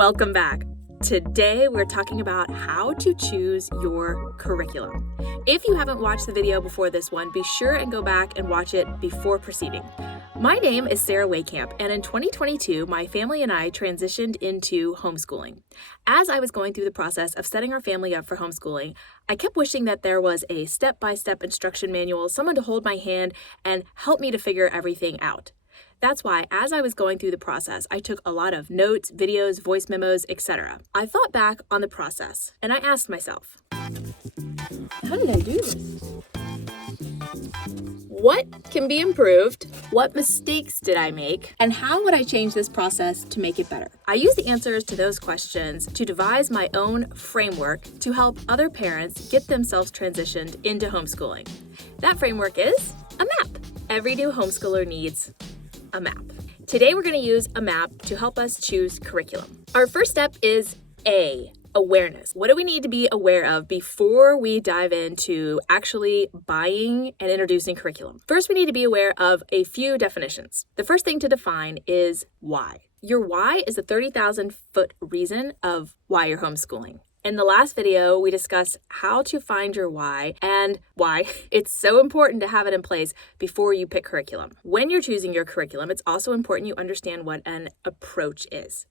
Welcome back. Today we're talking about how to choose your curriculum. If you haven't watched the video before this one, be sure and go back and watch it before proceeding. My name is Sarah Waycamp, and in 2022, my family and I transitioned into homeschooling. As I was going through the process of setting our family up for homeschooling, I kept wishing that there was a step-by-step instruction manual, someone to hold my hand and help me to figure everything out. That's why, as I was going through the process, I took a lot of notes, videos, voice memos, etc. I thought back on the process, and I asked myself, how did I do this? What can be improved? What mistakes did I make? And how would I change this process to make it better? I used the answers to those questions to devise my own framework to help other parents get themselves transitioned into homeschooling. That framework is a map. Every new homeschooler needs a map. Today we're going to use a map to help us choose curriculum. Our first step is awareness. What do we need to be aware of before we dive into actually buying and introducing curriculum? First, we need to be aware of a few definitions. The first thing to define is why. Your why is the 30,000-foot reason of why you're homeschooling. In the last video, we discussed how to find your why and why it's so important to have it in place before you pick curriculum. When you're choosing your curriculum, it's also important you understand what an approach is.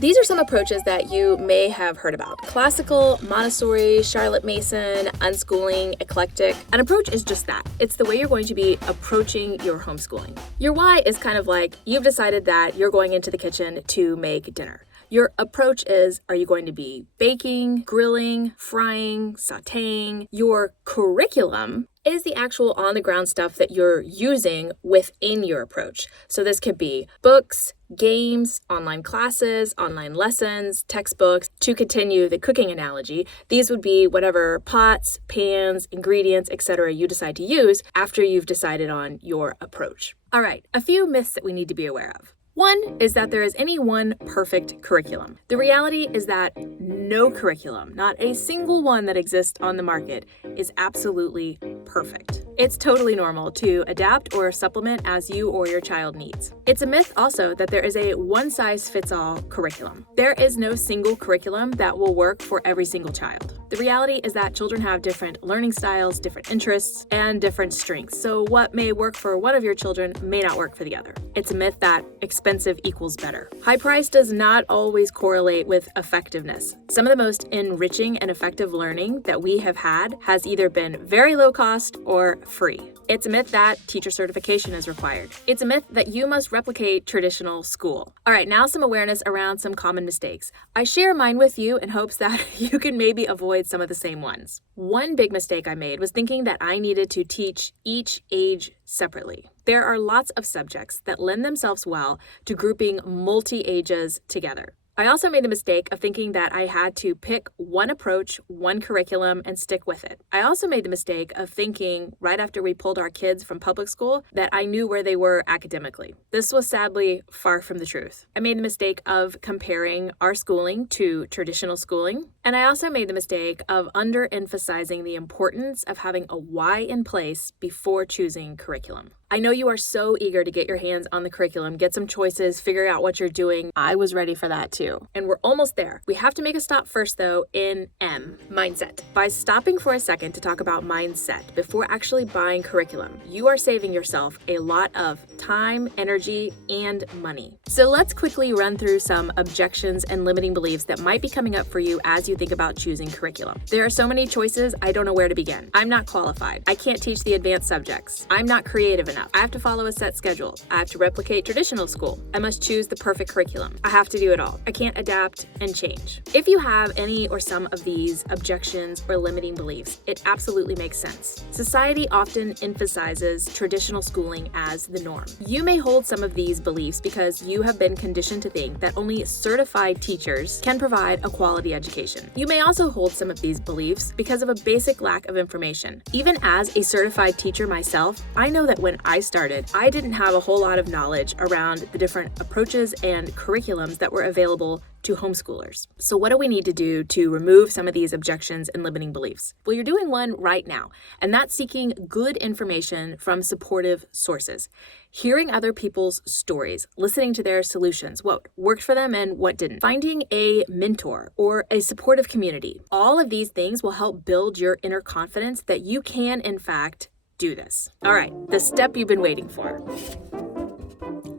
These are some approaches that you may have heard about. Classical, Montessori, Charlotte Mason, unschooling, eclectic. An approach is just that. It's the way you're going to be approaching your homeschooling. Your why is kind of like you've decided that you're going into the kitchen to make dinner. Your approach is, are you going to be baking, grilling, frying, sauteing? Your curriculum is the actual on-the-ground stuff that you're using within your approach. So this could be books, games, online classes, online lessons, textbooks. To continue the cooking analogy, these would be whatever pots, pans, ingredients, etc. you decide to use after you've decided on your approach. All right, a few myths that we need to be aware of. One is that there is any one perfect curriculum. The reality is that no curriculum, not a single one that exists on the market, is absolutely perfect. It's totally normal to adapt or supplement as you or your child needs. It's a myth also that there is a one-size-fits-all curriculum. There is no single curriculum that will work for every single child. The reality is that children have different learning styles, different interests, and different strengths. So what may work for one of your children may not work for the other. It's a myth that expensive equals better. High price does not always correlate with effectiveness. Some of the most enriching and effective learning that we have had has either been very low cost or free. It's a myth that teacher certification is required. It's a myth that you must replicate traditional school. All right, now some awareness around some common mistakes. I share mine with you in hopes that you can maybe avoid some of the same ones. One big mistake I made was thinking that I needed to teach each age separately. There are lots of subjects that lend themselves well to grouping multi-ages together. I also made the mistake of thinking that I had to pick one approach, one curriculum, and stick with it. I also made the mistake of thinking, right after we pulled our kids from public school, that I knew where they were academically. This was sadly far from the truth. I made the mistake of comparing our schooling to traditional schooling, and I also made the mistake of underemphasizing the importance of having a why in place before choosing curriculum. I know you are so eager to get your hands on the curriculum, get some choices, figure out what you're doing. I was ready for that too. And we're almost there. We have to make a stop first though in M, mindset. By stopping for a second to talk about mindset before actually buying curriculum, you are saving yourself a lot of time, energy, and money. So let's quickly run through some objections and limiting beliefs that might be coming up for you as you think about choosing curriculum. There are so many choices, I don't know where to begin. I'm not qualified. I can't teach the advanced subjects. I'm not creative enough. I have to follow a set schedule. I have to replicate traditional school. I must choose the perfect curriculum. I have to do it all. I can't adapt and change. If you have any or some of these objections or limiting beliefs, it absolutely makes sense. Society often emphasizes traditional schooling as the norm. You may hold some of these beliefs because you have been conditioned to think that only certified teachers can provide a quality education. You may also hold some of these beliefs because of a basic lack of information. Even as a certified teacher myself, I know that when I started, I didn't have a whole lot of knowledge around the different approaches and curriculums that were available to homeschoolers. So what do we need to do to remove some of these objections and limiting beliefs? Well, you're doing one right now, and that's seeking good information from supportive sources. Hearing other people's stories, listening to their solutions, what worked for them and what didn't. Finding a mentor or a supportive community. All of these things will help build your inner confidence that you can, in fact, do this. All right, the step you've been waiting for.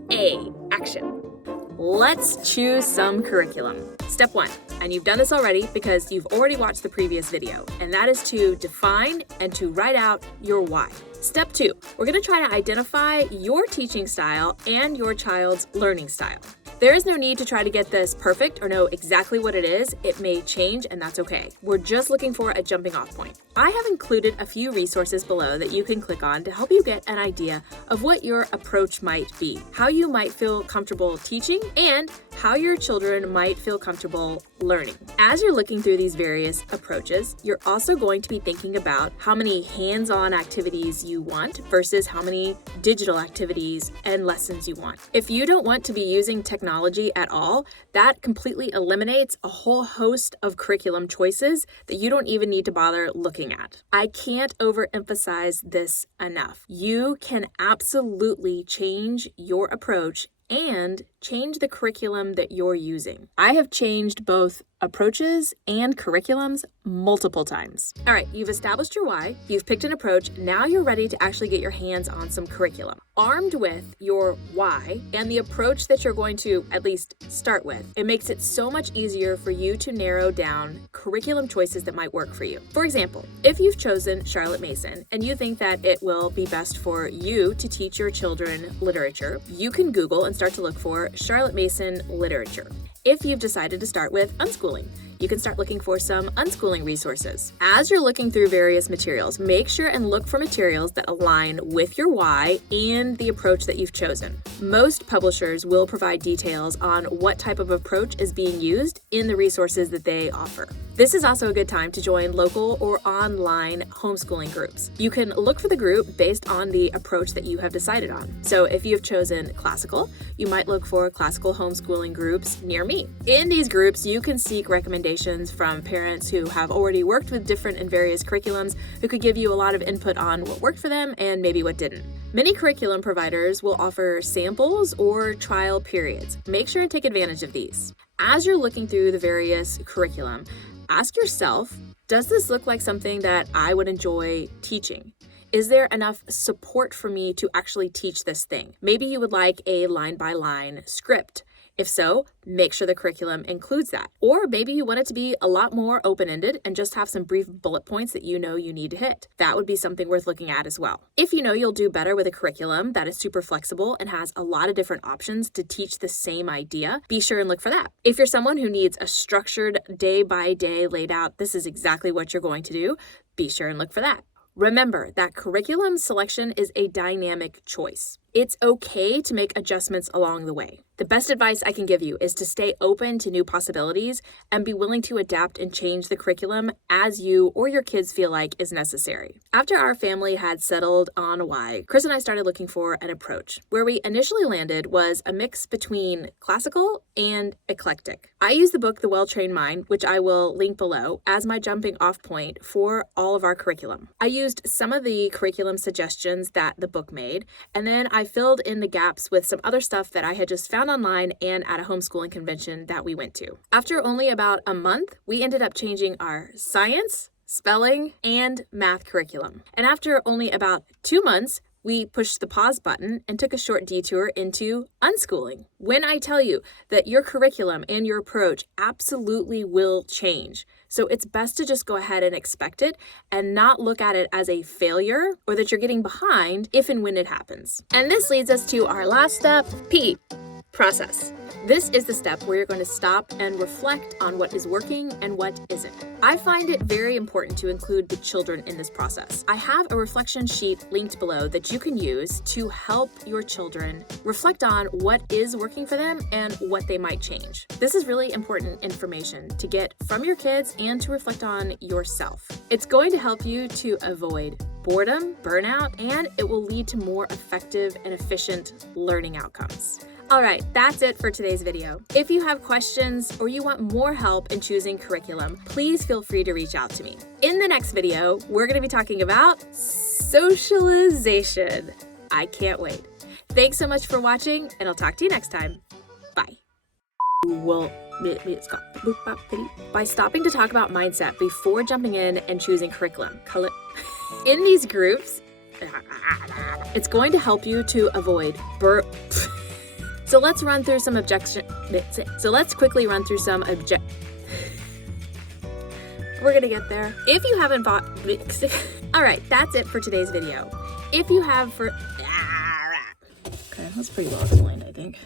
A, action. Let's choose some curriculum. Step 1, and you've done this already because you've already watched the previous video, and that is to define and to write out your why. Step 2, we're going to try to identify your teaching style and your child's learning style. There is no need to try to get this perfect or know exactly what it is. It may change, and that's okay. We're just looking for a jumping off point. I have included a few resources below that you can click on to help you get an idea of what your approach might be, how you might feel comfortable teaching, and how your children might feel comfortable learning. As you're looking through these various approaches, you're also going to be thinking about how many hands-on activities you want versus how many digital activities and lessons you want. If you don't want to be using technology at all, that completely eliminates a whole host of curriculum choices that you don't even need to bother looking at. I can't overemphasize this enough. You can absolutely change your approach and change the curriculum that you're using. I have changed both approaches and curriculums multiple times. All right, you've established your why, you've picked an approach, now you're ready to actually get your hands on some curriculum. Armed with your why and the approach that you're going to at least start with, it makes it so much easier for you to narrow down curriculum choices that might work for you. For example, if you've chosen Charlotte Mason and you think that it will be best for you to teach your children literature, you can Google and start to look for Charlotte Mason literature. If you've decided to start with unschooling, you can start looking for some unschooling resources. As you're looking through various materials, make sure and look for materials that align with your why and the approach that you've chosen. Most publishers will provide details on what type of approach is being used in the resources that they offer. This is also a good time to join local or online homeschooling groups. You can look for the group based on the approach that you have decided on. So if you have chosen classical, you might look for classical homeschooling groups near me. In these groups, you can seek recommendations from parents who have already worked with different and various curriculums who could give you a lot of input on what worked for them and maybe what didn't. Many curriculum providers will offer samples or trial periods. Make sure and take advantage of these. As you're looking through the various curriculum, ask yourself, does this look like something that I would enjoy teaching? Is there enough support for me to actually teach this thing? Maybe you would like a line-by-line script. If so, make sure the curriculum includes that. Or maybe you want it to be a lot more open-ended and just have some brief bullet points that you know you need to hit. That would be something worth looking at as well. If you know you'll do better with a curriculum that is super flexible and has a lot of different options to teach the same idea, be sure and look for that. If you're someone who needs a structured day-by-day laid out, this is exactly what you're going to do, be sure and look for that. Remember that curriculum selection is a dynamic choice. It's okay to make adjustments along the way. The best advice I can give you is to stay open to new possibilities and be willing to adapt and change the curriculum as you or your kids feel like is necessary. After our family had settled on a why, Chris and I started looking for an approach. Where we initially landed was a mix between classical and eclectic. I used the book The Well-Trained Mind, which I will link below, as my jumping off point for all of our curriculum. I used some of the curriculum suggestions that the book made, and then I filled in the gaps with some other stuff that I had just found online and at a homeschooling convention that we went to. After only about a month, we ended up changing our science, spelling, and math curriculum. And after only about 2 months, we pushed the pause button and took a short detour into unschooling. When I tell you that your curriculum and your approach absolutely will change, so it's best to just go ahead and expect it and not look at it as a failure or that you're getting behind if and when it happens. And this leads us to our last step, P, process. This is the step where you're going to stop and reflect on what is working and what isn't. I find it very important to include the children in this process. I have a reflection sheet linked below that you can use to help your children reflect on what is working for them and what they might change. This is really important information to get from your kids and to reflect on yourself. It's going to help you to avoid boredom, burnout, and it will lead to more effective and efficient learning outcomes. All right, that's it for today's video. If you have questions or you want more help in choosing curriculum, please feel free to reach out to me. In the next video, we're going to be talking about socialization. I can't wait. Thanks so much for watching, and I'll talk to you next time. Bye. Well, by stopping to talk about mindset before jumping in and choosing curriculum. In these groups, it's going to help you to avoid So let's quickly run through some We're gonna get there. If you haven't bought All right, that's it for today's video. If you have Okay, that's pretty well explained, I think.